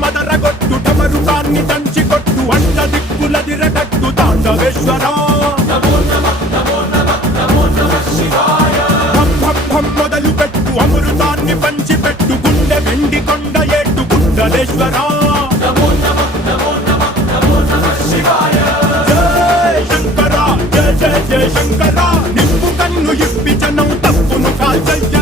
మదరగొట్టు టమరుకాన్ని దంచి కొట్టు అంట దిక్కులదిరగట్టు తాండవేశ్వరా మొదలు పెట్టు అమృతాన్ని పంచిపెట్టు గుండె వెండి కొండ ఏట్టు గుండలేశ్వరా జయ శంకర జయ జయ జయ శంకర నిప్పు కన్ను ఇప్పి జనం తప్పును కాల్చయ్య